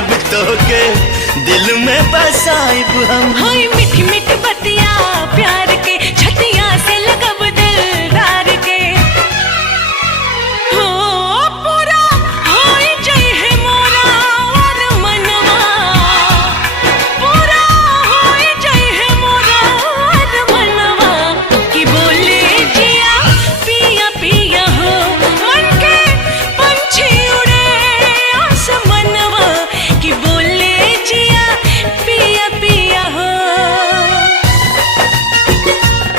अब तो के दिल में बसाइब हम। हाय मीठी मीठी बतिया प्यार